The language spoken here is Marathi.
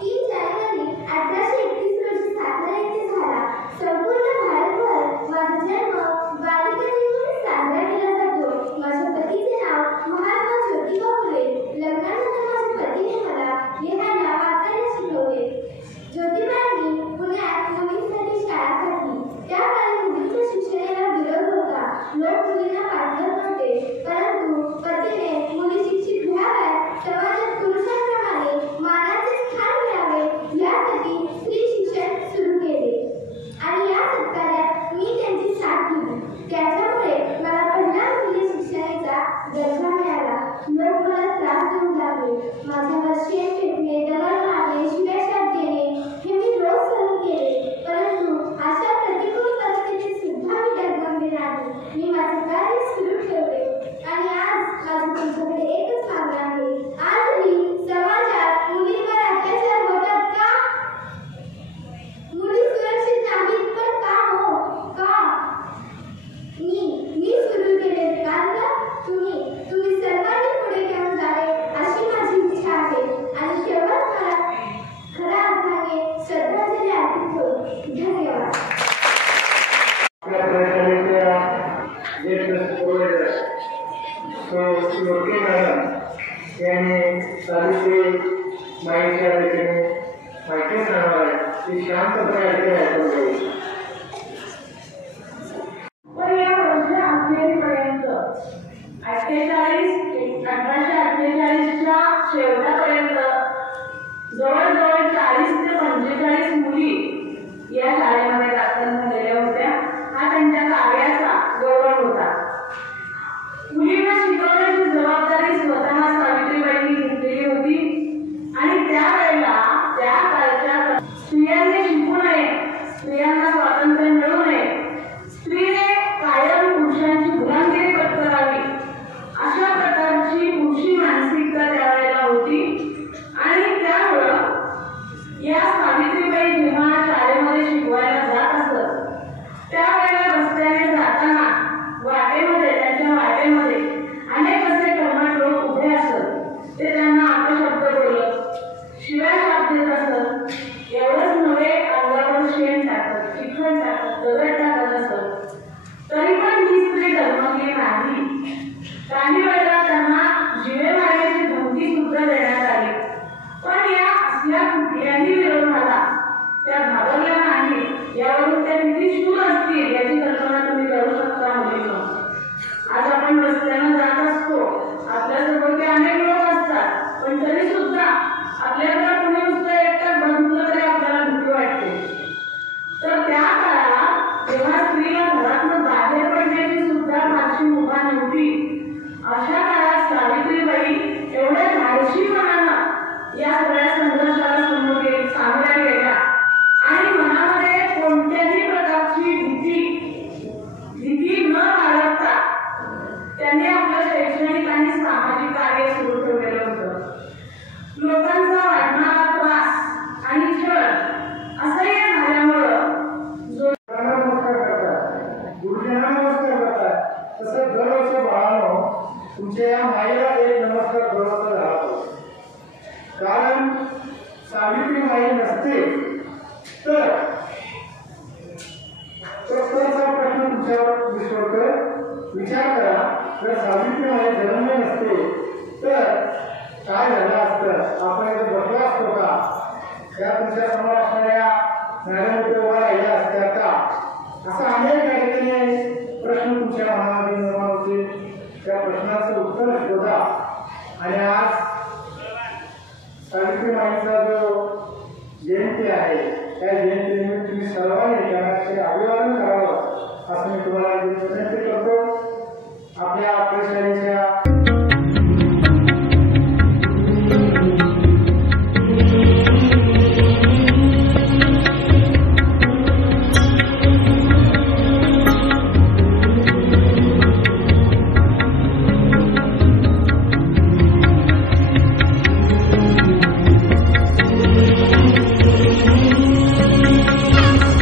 3 जानेवारी 1831 रोजी सातारा येथे झाला. संपूर्ण भारतभर माझा जन्म बालिका दिन म्हणून साजरा केला जातो. माझ्या पतीचे नाव महात्मा ज्योतिबा फुले. लग्नानंतर माझ्या पतीने मला लिहायला वाचायला शिकवले. ज्योतिबांनी पुण्यात मुलींसाठी शाळा काढली. त्या काळी मुलींच्या शिक्षणाला विरोध होता. लोक मुलींना पाठवत नव्हते, परंतु पतीने मुली शिक्षित व्हाव्यात, समाजात पुरुषांप्रमाणे मानाचे स्थान मिळावे यासाठी स्त्री शिक्षण सुरू केले आणि या सत्कार्यात मी त्यांची साथ दिली. त्याच्यामुळे मला पहिला मूल्य शिक्षणाचा दर्जा मिळाला. लोक मला त्रास देऊ लागले. माझ्यावर शेण फेकणे, दगड मारणे, शिव्याशाप देणे हे मी रोज सहन केले. परंतु अशा प्रतिकूल परिस्थितीत सुद्धा मी डगमगले नाही. मी माझे कार्य सुरू ठेवले आणि आज माझी तुमच्याकडे एकच मागणी आहे. आजही समाजात मुलींवर अत्याचार होतात का? मुली सुरक्षित नाहीत पण का हो? का? मी सुरू केले कारण तुम्ही सर्वांनी पुढे घेऊन जावे अशी माझी इच्छा आहे आणि तेव्हाच मला खऱ्या अर्थाने श्रद्धांजली अर्पित होईल. धन्यवाद. सावित्री माईच्या रीतीने माहिती सांगणार आहे ती शांतपणे ऐकून जाईल. पण या वर्षा अखेरीपर्यंत 1848च्या शेवटापर्यंत जवळजवळ 40 ते 45 मुली या शाळेमध्ये दाखल झालेल्या होत्या. हा त्यांच्या कार्याचा गौरव होता. मुलींना शिकवण्याची जबाबदारी स्वतः सावित्रीबाईंनी घेतलेली होती आणि त्यावेळेला त्या काळच्या स्त्रियांनी शिकू नये, स्त्रियांना स्वातंत्र्य मिळू नये, स्त्रीने कायम पुरुषांची गुलामगिरी पत्करावी अशा प्रकारची पुरुषी मानसिकता त्यावेळेला होती. आणि त्यामुळं या सावित्रीबाई जेव्हा शाळेमध्ये शिकवायला जात असत त्यावेळेला रस्त्याने जाताना त्यांच्या वाटेमध्ये अनेक असे कर्मठ लोक उभे असत. ते त्यांना अपशब्द बोलत, शिव्याशाप देत असत. एवढंच नव्हे, अंगावर शेण टाकत, चिखल टाकत, दगड टाकत असत. तरी पण ही स्त्री डगमगली नाही. काही वेळेला त्यांना जीवे मारण्याची धमकी सुद्धा देण्यात आली. पण या असल्या कुठल्याही विरोधाला त्या घाबरल्या नाही. यावरून त्या किती शूर असतील याची कल्पना तुम्ही करू शकता. मुलींनो, आज आपण रस्त्यानं जात असतो, आपल्यासोबत अनेक लोक असतात, पण तरी सुद्धा आपल्याला कुणी नुसतं एकटं बघितलं तरी आपल्याला भीती वाटते. तर त्या काळात जेव्हा स्त्रीला घरातून बाहेर पडण्याची सुद्धा फारशी मुभा नव्हती, अशा काळात सावित्रीबाई एवढ्या धाडशीपणानं या सगळ्या संघर्षाला सामोऱ्या गेल्या आणि मनामध्ये कोणत्याही प्रकारची भीती न बाळगता त्यांनी आपलं शैक्षणिक आणि सामाजिक कार्य सुरू ठेवलेलं होतं. लोकांचा वाढणारा त्रास आणि छळ असह्य झाल्यामुळं नमस्कार करतात, गुरुजींना नमस्कार करतात. तसं दरवर्षी बाळांनो तुमच्या या माईला एक नमस्कार गौरवचा झाला. कारण सावित्री माई नसते तर प्रश्न तुमच्यावर विचार करा. जर सावित्री माई जन्मले नसते तर काय झालं असतं? आपण इथे बसलो असतो का? या तुमच्या समोर असणाऱ्या मॅडम इथे उभा राहिल्या असत्या का? असा अनेक या ठिकाणी प्रश्न तुमच्या मनामध्ये निर्माण होतील. त्या प्रश्नाचं उत्तर शोधा. आणि आज सावित्री माईचा जो जयंती आहे त्या जयंती